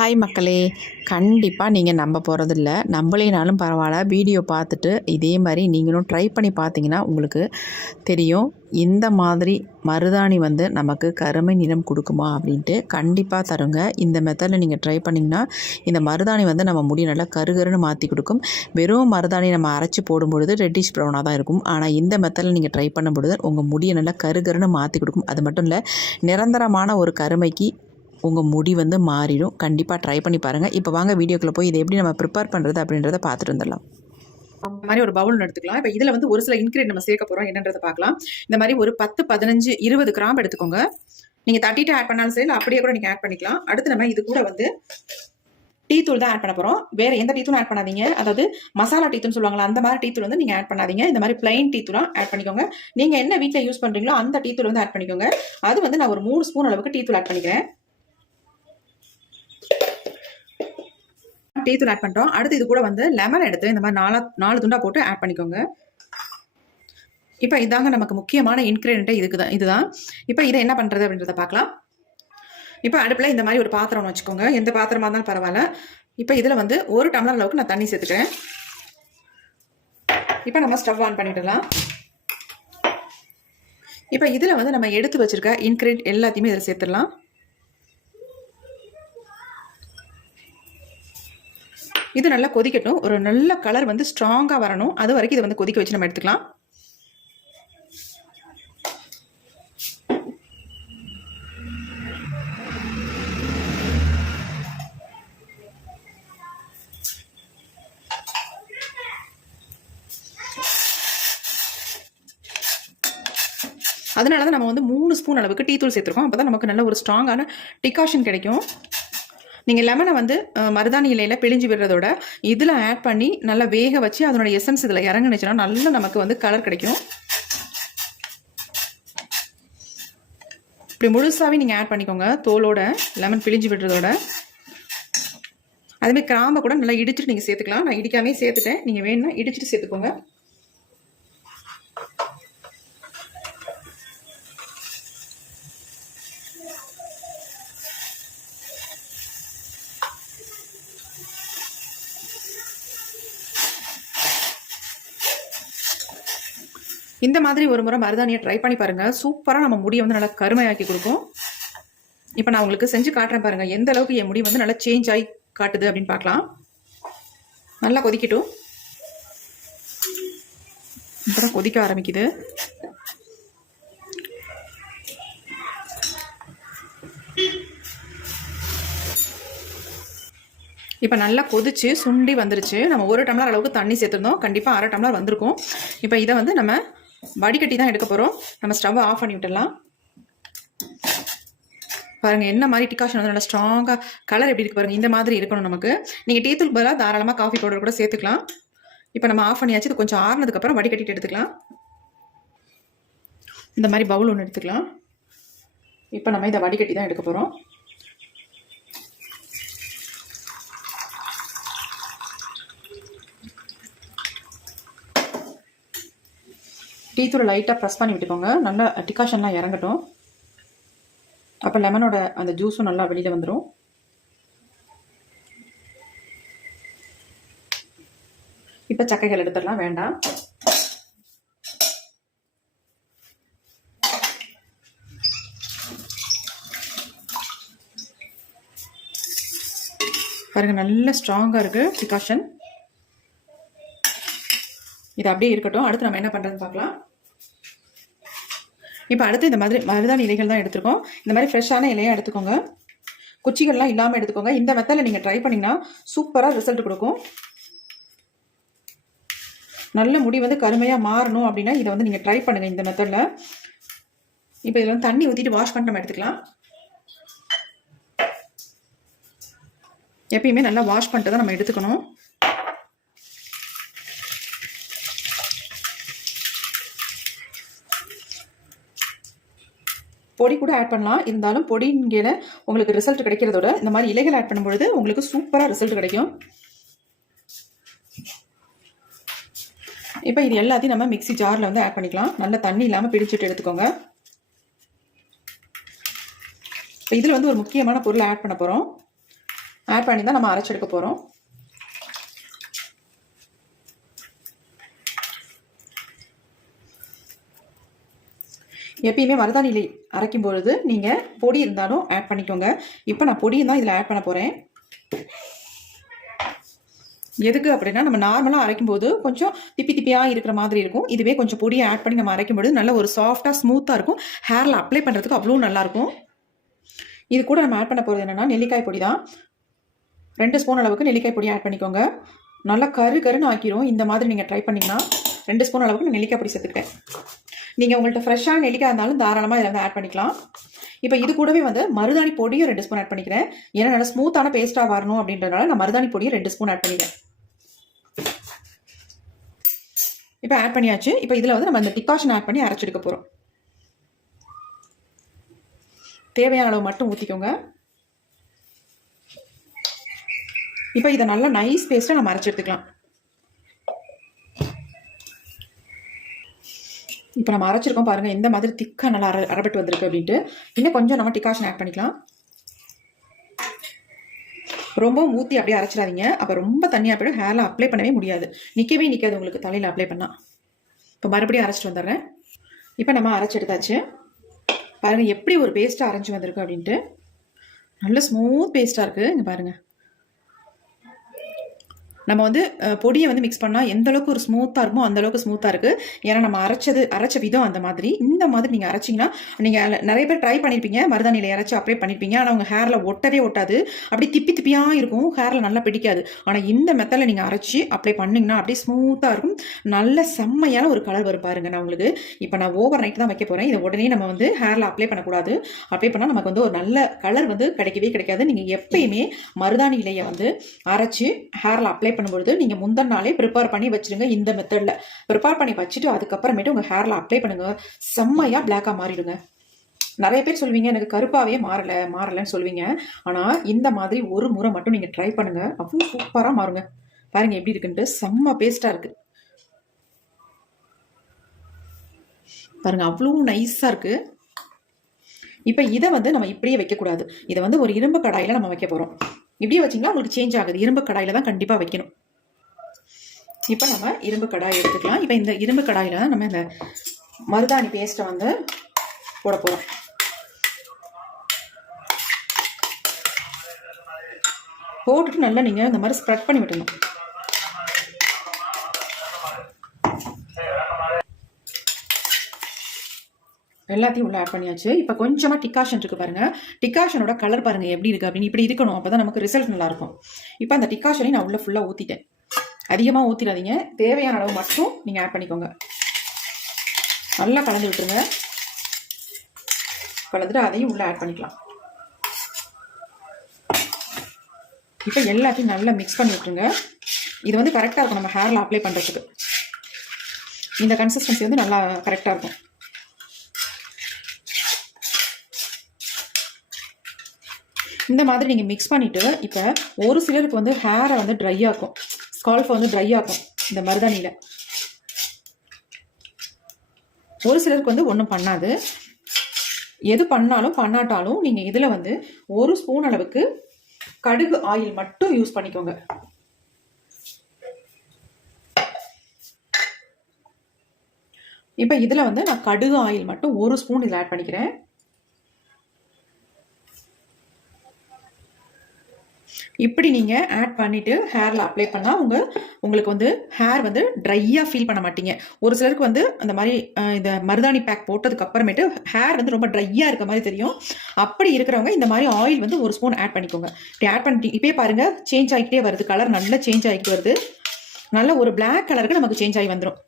Hi மக்களே, கண்டிப்பாக நீங்கள் நம்ப போகிறதில்ல. நம்பலைனாலும் பரவாயில்ல, வீடியோ பார்த்துட்டு இதே மாதிரி நீங்களும் ட்ரை பண்ணி பார்த்தீங்கன்னா உங்களுக்கு தெரியும். இந்த மாதிரி மருதாணி நமக்கு கருமை நிறம் கொடுக்குமா அப்படின்ட்டு. கண்டிப்பாக தருங்க. இந்த மெத்தடில் நீங்கள் ட்ரை பண்ணிங்கன்னா இந்த மருதாணி நம்ம முடி நல்லா கருகருன்னு மாற்றி கொடுக்கும். வெறும் மருதாணி நம்ம அரைச்சி போடும்பொழுது ரெட்டிஷ் ப்ரௌனாக தான் இருக்கும். ஆனால் இந்த மெத்தடில் நீங்கள் ட்ரை பண்ணும்பொழுது உங்கள் முடியை நல்லா கருகருன்னு மாற்றி கொடுக்கும். அது மட்டும் இல்லை, நிரந்தரமான ஒரு கருமைக்கு உங்கள் முடி மாறிடும். கண்டிப்பாக ட்ரை பண்ணி பாருங்கள். இப்போ வாங்க வீடியோக்குள்ளே போய் இதை எப்படி நம்ம ப்ரிப்பேர் பண்ணுறது அப்படின்றத பார்த்துட்டு வந்துடலாம். இந்த மாதிரி ஒரு பவுல் எடுத்துக்கலாம். இப்போ இதில் ஒரு சில இன்கிரீடியன்ட் நம்ம சேர்க்க போகிறோம் என்னன்றதை பார்க்கலாம். இந்த மாதிரி ஒரு 10, 15, 20 கிராம் எடுத்துக்கோங்க. நீங்கள் தட்டிட்டு ஆட் பண்ணாலும் சரி, அப்படியே கூட நீங்கள் ஆட் பண்ணிக்கலாம். அடுத்து நம்ம இது கூட டீ தூள் தான் ஆட் பண்ண போகிறோம். வேறு எந்த டீ தூளும் ஆட் பண்ணாதீங்க. அதாவது மசாலா டீ தூள் சொல்லுவாங்களா, அந்த மாதிரி டீ தூள் நீங்கள் ஆட் பண்ணாதீங்க. இந்த மாதிரி பிளைன் டீ தூளாக ஆட் பண்ணிக்கோங்க. நீங்கள் என்ன வீட்டில் யூஸ் பண்ணுறீங்களோ அந்த டீ தூள் ஆட் பண்ணிக்கோங்க. அது நான் ஒரு 3 ஸ்பூன் அளவுக்கு டீ தூள் ஆட் பண்ணிக்கிறேன். டீ தூள் ஆட் பண்ணிட்டோம். அடுத்து இது கூட லெமன் எடுத்து இந்த மாதிரி 4 துண்டா போட்டு ஆட் பண்ணிக்கோங்க. இப்போ இதாங்க நமக்கு முக்கியமான இன்கிரீடியன்ட் இதுதான். இப்போ இதை என்ன பண்ணுறது அப்படின்றத பார்க்கலாம். இப்போ அடுப்பில் இந்த மாதிரி ஒரு பாத்திரம் வச்சுக்கோங்க. எந்த பாத்திரமா இருந்தாலும் பரவாயில்ல. இப்போ இதில் 1 டம்ளர் அளவுக்கு நான் தண்ணி சேர்த்துக்கிறேன். இப்போ நம்ம ஸ்டவ் ஆன் பண்ணிடலாம். இப்போ இதில் நம்ம எடுத்து வச்சிருக்க இன்கிரீடியன்ட் எல்லாத்தையுமே இதில் சேர்த்துடலாம். இது நல்லா கொதிக்கட்டும். ஒரு நல்ல கலர் ஸ்ட்ராங்காக வரணும். அது வரைக்கும் இதை கொதிக்க வச்சு நம்ம எடுத்துக்கலாம். அதனால தான் நம்ம 3 ஸ்பூன் அளவுக்கு டீ தூள் சேர்த்துருக்கோம். அப்போ தான் நமக்கு நல்ல ஒரு ஸ்ட்ராங்கான டிகாஷன் கிடைக்கும். நீங்கள் லெமனை மருதாணி இலையில் பிழிஞ்சு விடுறதோட இதில் ஆட் பண்ணி நல்லா வேக வச்சு அதனோட எசன்ஸ் இதில் இறங்குனுச்சுன்னா நல்லா நமக்கு கலர் கிடைக்கும். இப்படி முழுசாகவே நீங்கள் ஆட் பண்ணிக்கோங்க. தோலோட லெமன் பிழிஞ்சு விடுறதோட. அதுமாதிரி கிராம்பை கூட நல்லா இடிச்சிட்டு நீங்கள் சேர்த்துக்கலாம். நான் இடிக்காமே சேர்த்துட்டேன். நீங்கள் வேணும்னா இடிச்சிட்டு சேர்த்துக்கோங்க. இந்த மாதிரி ஒரு முறை மருதாணியை ட்ரை பண்ணி பாருங்கள். சூப்பராக நம்ம முடியை நல்லா கருமையாக்கி கொடுக்கும். இப்போ நான் உங்களுக்கு செஞ்சு காட்டுறேன் பாருங்கள், எந்த அளவுக்கு என் முடி நல்லா சேஞ்ச் ஆகி காட்டுது அப்படின்னு பார்க்கலாம். நல்லா கொதிக்கட்டும். அப்புறம் கொதிக்க ஆரம்பிக்குது. இப்போ நல்லா கொதிச்சு சுண்டி வந்துருச்சு. நம்ம 1 டம்ளர் அளவுக்கு தண்ணி சேர்த்துருந்தோம். கண்டிப்பாக 1/2 டம்ளர் வந்திருக்கும். இப்போ இதை நம்ம வடிகட்டி தான் எடுக்க போகிறோம். நம்ம ஸ்டவ்வை ஆஃப் பண்ணி விட்டுடலாம். பாருங்கள் என்ன மாதிரி டிகாஷன் நல்லா ஸ்ட்ராங்காக கலர் எப்படி இருக்கு பாருங்கள். இந்த மாதிரி இருக்கணும் நமக்கு. நீங்கள் டீ தூள் பதிலாக தாராளமாக காஃபி பவுடர் கூட சேர்த்துக்கலாம். இப்போ நம்ம ஆஃப் பண்ணியாச்சு. இது கொஞ்சம் ஆறுனதுக்கப்புறம் வடிகட்டிட்டு எடுத்துக்கலாம். இந்த மாதிரி பவுல் ஒன்று எடுத்துக்கலாம். இப்போ நம்ம இதை வடிகட்டி தான் எடுக்க போகிறோம். டீ தூள் லைட்டாக ப்ரெஸ் பண்ணி விட்டுக்கோங்க. நல்லா டிகாஷன்லாம் இறங்கட்டும். அப்போ லெமனோட அந்த ஜூஸும் நல்லா வெளியில் வந்துடும். இப்போ சக்கைகள் எடுத்துடலாம். வேண்டாம். பாருங்கள் நல்ல ஸ்ட்ராங்காக இருக்குது டிகாஷன். இது அப்படியே இருக்கட்டும். அடுத்து நம்ம என்ன பண்ணுறதுன்னு பார்க்கலாம். இப்போ அடுத்து இந்த மாதிரி மருதாணி இலைகள் தான் எடுத்துருக்கோம். இந்த மாதிரி ஃப்ரெஷ்ஷான இலையாக எடுத்துக்கோங்க. குச்சிகள்லாம் இல்லாமல் எடுத்துக்கோங்க. இந்த மெத்தடில் நீங்கள் ட்ரை பண்ணிங்கன்னா சூப்பராக ரிசல்ட் கொடுக்கும். நல்ல முடி கருமையாக மாறணும் அப்படின்னா இதை நீங்கள் ட்ரை பண்ணுங்கள் இந்த மெத்தடில். இப்போ இதில் தண்ணி ஊற்றிட்டு வாஷ் பண்ணி நம்ம எடுத்துக்கலாம். எப்பயுமே நல்லா வாஷ் பண்ணிட்டு தான் நம்ம எடுத்துக்கணும். பொடி கூட ஆட் பண்ணலாம். இருந்தாலும் பொடிங்கிற உங்களுக்கு ரிசல்ட் கிடைக்கிறதோட இந்த மாதிரி இலைகள் ஆட் பண்ணும்பொழுது உங்களுக்கு சூப்பராக ரிசல்ட் கிடைக்கும். இப்போ இது எல்லாத்தையும் நம்ம மிக்ஸி ஜாரில் ஆட் பண்ணிக்கலாம். நல்ல தண்ணி இல்லாமல் பிடிச்சிட்டு எடுத்துக்கோங்க. இப்போ இதில் ஒரு முக்கியமான பொருளை ஆட் பண்ண போகிறோம். ஆட் பண்ணி தான் நம்ம அரைச்செடுக்க போகிறோம். எப்பயுமே மருதாணி இலை அரைக்கும் பொழுது நீங்கள் பொடி இருந்தாலும் ஆட் பண்ணிக்கோங்க. இப்போ நான் பொடியும் தான் இதில் ஆட் பண்ண போகிறேன். எதுக்கு அப்படின்னா, நம்ம நார்மலாக அரைக்கும் போது கொஞ்சம் திப்பி திப்பியாக இருக்கிற மாதிரி இருக்கும். இதுவே கொஞ்சம் பொடியை ஆட் பண்ணி நம்ம அரைக்கும் பொழுது நல்ல ஒரு சாஃப்டாக ஸ்மூத்தாக இருக்கும். ஹேரில் அப்ளை பண்ணுறதுக்கு அவ்வளோ நல்லாயிருக்கும். இது கூட நம்ம ஆட் பண்ண போகிறது என்னென்னா நெல்லிக்காய் பொடி தான். 2 ஸ்பூன் அளவுக்கு நெல்லிக்காய் பொடி ஆட் பண்ணிக்கோங்க. நல்லா கருன்னு ஆக்கிரும். இந்த மாதிரி நீங்கள் ட்ரை பண்ணிங்கன்னா 2 ஸ்பூன் அளவுக்கு நான் நெல்லிக்காய் பொடி சேர்த்துக்கிட்டேன். நீங்கள் உங்கள்கிட்ட ஃப்ரெஷ்ஷான நெல்லிக்காய் இருந்தாலும் தாராளமாக இதில் வந்து ஆட் பண்ணிக்கலாம். இப்போ இது கூடவே வந்து மருதாணி பொடியும் 2 ஸ்பூன் ஆட் பண்ணிக்கிறேன். ஏன்னா நல்லா ஸ்மூத்தான பேஸ்ட்டாக வரணும் அப்படின்றதுனால நான் மருதாணி பொடியும் 2 ஸ்பூன் ஆட் பண்ணிக்கிறேன். இப்போ ஆட் பண்ணியாச்சு. இப்போ இதில் வந்து நம்ம இந்த டிகாஷன் ஆட் பண்ணி அரைச்செடுக்க போகிறோம். தேவையான அளவு மட்டும் ஊற்றிக்கோங்க. இப்போ இதை நல்லா நைஸ் பேஸ்ட்டாக நம்ம அரைச்சி எடுத்துக்கலாம். இப்போ நம்ம அரைச்சிருக்கோம் பாருங்கள், இந்த மாதிரி திக்காக நல்லா அரைப்பட்டு வந்திருக்கு அப்படின்ட்டு. இன்னும் கொஞ்சம் நம்ம டிகாஷன் ஆட் பண்ணிக்கலாம். ரொம்ப ஊற்றி அப்படியே அரைச்சிடாதீங்க. அப்போ ரொம்ப தண்ணியாக போய்டும், ஹேரில் அப்ளை பண்ணவே முடியாது, நிற்கவே நிற்காது உங்களுக்கு தலையில் அப்ளை பண்ணால். இப்போ மறுபடியும் அரைச்சிட்டு வந்துடுறேன். இப்போ நம்ம அரைச்சி எடுத்தாச்சு. பாருங்கள் எப்படி ஒரு பேஸ்ட்டாக அரைஞ்சி வந்திருக்கு அப்படின்ட்டு. நல்ல ஸ்மூத் பேஸ்ட்டாக இருக்குது. இங்கே பாருங்கள், நம்ம வந்து பொடியை வந்து மிக்ஸ் பண்ணால் எந்த அளவுக்கு ஒரு ஸ்மூத்தாக இருக்குமோ அந்த அளவுக்கு ஸ்மூத்தாக இருக்குது. ஏன்னா நம்ம அரைச்ச விதம் அந்த மாதிரி. இந்த மாதிரி நீங்கள் அரைச்சிங்கன்னா, நீங்கள் நிறைய பேர் ட்ரை பண்ணியிருப்பீங்க, மருதாணியில் அரைச்சி அப்ளை பண்ணியிருப்பீங்க. ஆனால் உங்கள் ஹேரில் ஒட்டவே ஒட்டாது, அப்படி திப்பி திப்பியாக இருக்கும், ஹேரில் நல்லா பிடிக்காது. ஆனால் இந்த மெத்தடில் நீங்கள் அரைச்சி அப்ளை பண்ணிங்கன்னா அப்படியே ஸ்மூத்தாக இருக்கும். நல்ல செம்மையான ஒரு கலர் வரும் பாருங்கள். நான் உங்களுக்கு இப்போ நான் ஓவர் நைட் தான் வைக்க போகிறேன். இதை உடனே நம்ம வந்து ஹேரில் அப்ளை பண்ணக்கூடாது. அப்ளை பண்ணால் நமக்கு வந்து ஒரு நல்ல கலர் வந்து கிடைக்கவே கிடைக்காது. நீங்கள் எப்பயுமே மருதாணி இலையை வந்து அரைச்சி ஹேரில் அப்ளை பண்ணும்போது நீங்கள் முந்தின நாளே ப்ரிப்பேர் பண்ணி வச்சுருங்க. இந்த மெத்தடில் ப்ரிப்பேர் பண்ணி வச்சுட்டு அதுக்கப்புறமேட்டு உங்கள் ஹேரில் அப்ளை பண்ணுங்கள். செம்மையாக பிளாக்காக மாறிடுங்க. நிறைய பேர் சொல்வீங்க எனக்கு கருப்பாகவே மாறலைன்னு சொல்வீங்க. ஆனால் இந்த மாதிரி ஒரு முறை மட்டும் நீங்கள் ட்ரை பண்ணுங்கள், அவ்வளோ சூப்பராக மாறுங்க. பாருங்கள் எப்படி இருக்குன்ட்டு, செம்ம பேஸ்ட்டாக இருக்குது பாருங்கள், அவ்வளோ நைஸாக இருக்குது. இப்போ இதை வந்து நம்ம இப்படியே வைக்கக்கூடாது. இதை வந்து ஒரு இரும்பு கடாயில் நம்ம வைக்க போகிறோம். இப்படியே வச்சிங்கன்னா உங்களுக்கு சேஞ்ச் ஆகுது. இரும்பு கடாயில் தான் கண்டிப்பாக வைக்கணும். இப்போ நம்ம இரும்பு கடாய் எடுத்துக்கலாம். இப்போ இந்த இரும்பு கடாயில் நம்ம இந்த மருதாணி பேஸ்ட்டை வந்து போட போகிறோம். போட்டுட்டு நல்லா நீங்கள் இந்த மாதிரி ஸ்ப்ரெட் பண்ணி விட்டுணும். எல்லாத்தையும் உள்ள ஆட் பண்ணியாச்சு. இப்போ கொஞ்சமாக டிகாஷன் இருக்குது பாருங்கள். டிகாஷனோட கலர் பாருங்கள் எப்படி இருக்குது அப்படின்னு. இப்படி இருக்கணும், அப்போ தான் நமக்கு ரிசல்ட் நல்லாயிருக்கும். இப்போ அந்த டிகாஷனையும் நான் உள்ளே ஃபுல்லாக ஊற்றிட்டேன். அதிகமாக ஊற்றிடாதீங்க, தேவையான அளவு மட்டும் நீங்கள் ஆட் பண்ணிக்கோங்க. நல்லா கலந்து விட்டுருங்க. கலந்துட்டு அதையும் உள்ளே ஆட் பண்ணிக்கலாம். இப்போ எல்லாத்தையும் நல்லா மிக்ஸ் பண்ணி விட்டுருங்க. இது வந்து கரெக்டாக இருக்கும் நம்ம ஹேரில் அப்ளை பண்ணுறதுக்கு. இந்த கன்சிஸ்டன்சி வந்து நல்லா கரெக்டாக இருக்கும். இந்த மாதிரி நீங்கள் மிக்ஸ் பண்ணிவிட்டு, இப்போ ஒரு சிலருக்கு வந்து ஹேரை வந்து ட்ரை ஆக்கும், ஸ்கால்ஃபை வந்து ட்ரை ஆக்கும் இந்த மருதாணியில். ஒரு சிலருக்கு வந்து ஒன்றும் பண்ணாது. எது பண்ணாலும் பண்ணாட்டாலும் நீங்கள் இதில் வந்து 1 ஸ்பூன் அளவுக்கு கடுகு ஆயில் மட்டும் யூஸ் பண்ணிக்கோங்க. இப்போ இதில் வந்து நான் கடுகு ஆயில் மட்டும் 1 ஸ்பூன் இதில் ஆட் பண்ணிக்கிறேன். இப்படி நீங்கள் ஆட் பண்ணிவிட்டு ஹேரில் அப்ளை பண்ணால் உங்களுக்கு வந்து ஹேர் வந்து ட்ரையாக ஃபீல் பண்ண மாட்டீங்க. ஒரு சிலருக்கு வந்து அந்த மாதிரி இந்த மருதாணி பேக் போட்டதுக்கு அப்புறமேட்டு ஹேர் வந்து ரொம்ப ட்ரையாக இருக்க மாதிரி தெரியும். அப்படி இருக்கிறவங்க இந்த மாதிரி ஆயில் வந்து 1 ஸ்பூன் ஆட் பண்ணிக்கோங்க. இப்படி ஆட் பண்ணிட்டு இப்போயே பாருங்கள் சேஞ்ச் ஆகிக்கிட்டே வருது, கலர் நல்லா சேஞ்ச் ஆகிட்டு வருது. நல்ல ஒரு பிளாக் கலருக்கு நமக்கு சேஞ்ச் ஆகி வந்துடும்.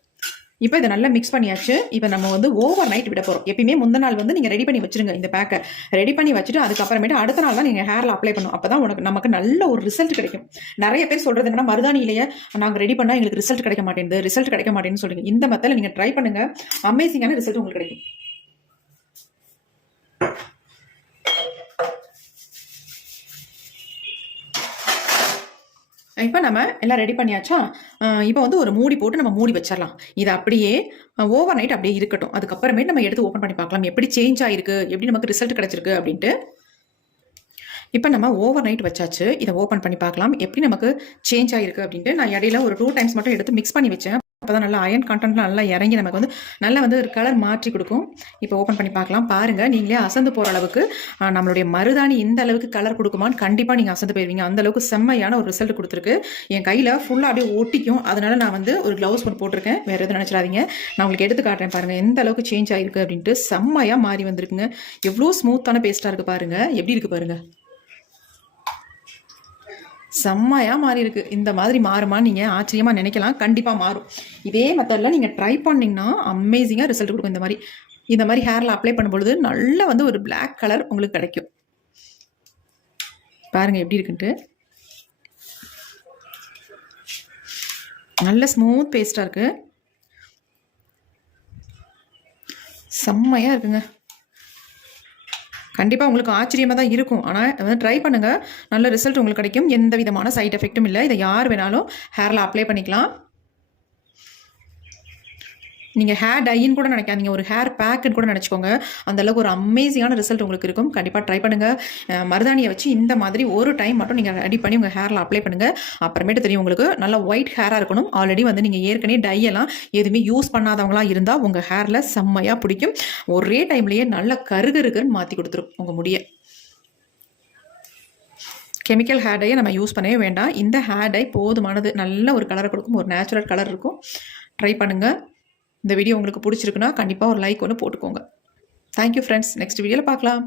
இப்போ இதை நல்லா மிக்ஸ் பண்ணியாச்சு. இப்போ நம்ம வந்து ஓவர் நைட் விட போகிறோம். எப்பயுமே முந்தின நாள் வந்து நீங்கள் ரெடி பண்ணி வச்சுருங்க. இந்த பேக்கை ரெடி பண்ணி வச்சுட்டு அதுக்கப்புறமேட்டு அடுத்த நாள் தான் நீங்கள் ஹேரில் அப்ளை பண்ணணும். அப்போ தான் நமக்கு நல்ல ஒரு ரிசல்ட் கிடைக்கும். நிறைய பேர் சொல்கிறது என்னன்னா, மருதாணியிலேயே நாங்கள் ரெடி பண்ணால் எங்களுக்கு ரிசல்ட் கிடைக்க மாட்டேன்னு சொல்லுங்கள். இந்த மெத்தடில் நீங்கள் ட்ரை பண்ணுங்கள், அமேசிங்கான ரிசல்ட் உங்களுக்கு கிடைக்கும். இப்போ நம்ம எல்லாம் ரெடி பண்ணியாச்சா. இப்போ வந்து ஒரு மூடி போட்டு நம்ம மூடி வச்சிடலாம். இது அப்படியே ஓவர் நைட் அப்படியே இருக்கட்டும். அதுக்கப்புறமேட்டு நம்ம எடுத்து ஓப்பன் பண்ணி பார்க்கலாம் எப்படி சேஞ்ச் ஆகிருக்கு, எப்படி நமக்கு ரிசல்ட் கிடச்சிருக்கு அப்படின்ட்டு. இப்போ நம்ம ஓவர் நைட் வச்சாச்சு. இதை ஓப்பன் பண்ணி பார்க்கலாம் எப்படி நமக்கு சேஞ்ச் ஆகிருக்கு அப்படின்ட்டு. நான் இடையில ஒரு 2 டைம்ஸ் மட்டும் எடுத்து மிக்ஸ் பண்ணி வச்சேன். அப்போ தான் நல்லா அயன் கண்டென்ட்லாம் நல்லா இறங்கி நமக்கு வந்து நல்லா வந்து ஒரு கலர் மாற்றி கொடுக்கும். இப்போ ஓப்பன் பண்ணி பார்க்கலாம். பாருங்கள், நீங்களே அசந்து போகிற அளவுக்கு நம்மளுடைய மருதாணி இந்த அளவுக்கு கலர் கொடுக்குமான்னு கண்டிப்பாக நீங்கள் அசந்து போயிருவீங்க. அந்த அளவுக்கு செம்மையான ஒரு ரிசல்ட் கொடுத்துருக்கு. என் கையில் ஃபுல்லாக அப்படியே ஒட்டிக்கும். அதனால நான் வந்து ஒரு க்ளவுஸ் ஒன்று போட்டிருக்கேன். வேறு எதுவும் நினச்சிடாதீங்க. நான் உங்களுக்கு எடுத்து காட்டுறேன் பாருங்கள் எந்த அளவுக்கு சேஞ்ச் ஆகிருக்கு அப்படின்ட்டு. செம்மையாக மாறி வந்திருக்குங்க. எவ்வளோ ஸ்மூத்தான பேஸ்ட்டாக இருக்குது பாருங்கள். எப்படி இருக்குது பாருங்கள். செம்மையாக மாறி இருக்குது. இந்த மாதிரி மாறுமான்னு நீங்கள் ஆச்சரியமாக நினைக்கலாம். கண்டிப்பாக மாறும். இதே மெத்தடில் நீங்கள் ட்ரை பண்ணிங்கன்னா அமேசிங்காக ரிசல்ட் கொடுக்கும். இந்த மாதிரி ஹேரில் அப்ளை பண்ணும்பொழுது நல்லா வந்து ஒரு பிளாக் கலர் உங்களுக்கு கிடைக்கும். பாருங்கள் எப்படி இருக்குன்ட்டு. நல்ல ஸ்மூத் பேஸ்ட்டாக இருக்குது. செம்மையாக இருக்குங்க. கண்டிப்பாக உங்களுக்கு ஆச்சரியமாக தான் இருக்கும். ஆனால் வந்து ட்ரை பண்ணுங்கள். நல்ல ரிசல்ட் உங்களுக்கு கிடைக்கும். எந்த விதமான சைட் எஃபெக்ட்டும் இல்லை. இதை யார் வேணாலும் ஹேரில் அப்ளை பண்ணிக்கலாம். நீங்கள் ஹேர் டைன்னு கூட நினைக்காதீங்க. ஒரு ஹேர் பேக்குன்னு கூட நினச்சிக்கோங்க. அந்தளவுக்கு ஒரு அமேசிங்கான ரிசல்ட் உங்களுக்கு இருக்கும். கண்டிப்பாக ட்ரை பண்ணுங்கள். மருதாணியை வச்சு இந்த மாதிரி ஒரு டைம் மட்டும் நீங்கள் ரெடி பண்ணி உங்கள் ஹேரில் அப்ளை பண்ணுங்கள். அப்புறமேட்டு தெரியும் உங்களுக்கு. நல்லா ஒயிட் ஹேராக இருக்கணும். ஆல்ரெடி வந்து நீங்கள் ஏற்கனவே டையெல்லாம் எதுவுமே யூஸ் பண்ணாதவங்களாம் இருந்தால் உங்கள் ஹேரில் செம்மையாக பிடிக்கும். ஒரே டைம்லேயே நல்லா கருகருக்குன்னு மாற்றி கொடுத்துரும் உங்கள் முடியை. கெமிக்கல் ஹேர் டையை நம்ம யூஸ் பண்ணவே வேண்டாம். இந்த ஹேர் டை போதுமானது. நல்ல ஒரு கலரை கொடுக்கும். ஒரு நேச்சுரல் கலர் இருக்கும். ட்ரை பண்ணுங்கள். இந்த வீடியோ உங்களுக்கு பிடிச்சிருக்குன்னா கண்டிப்பாக ஒரு லைக் ஒன்று போட்டுக்கோங்க. Thank you friends. நெக்ஸ்ட் வீடியோவில் பார்க்கலாம்.